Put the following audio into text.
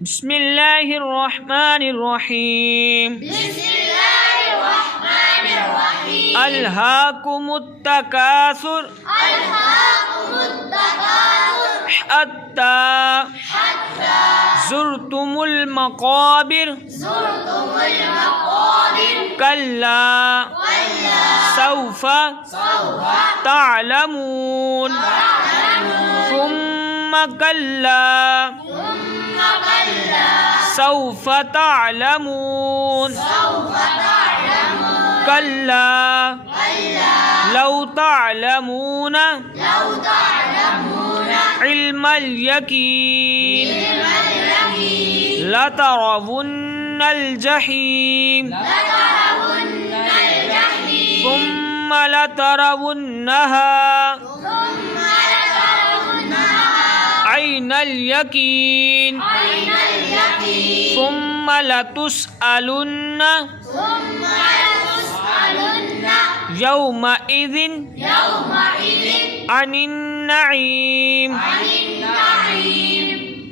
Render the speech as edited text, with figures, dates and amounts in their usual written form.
بسم الله الرحمن الرحيم. ألهاكم التكاثر حتى زرتم المقابر كلا سوف تعلمون ثم كلا سوف تعلمون كلا لو تعلمون علم اليقين لترون الجحيم ثم لترونها عين اليقين ثم لتسألن يومئذ عن النعيم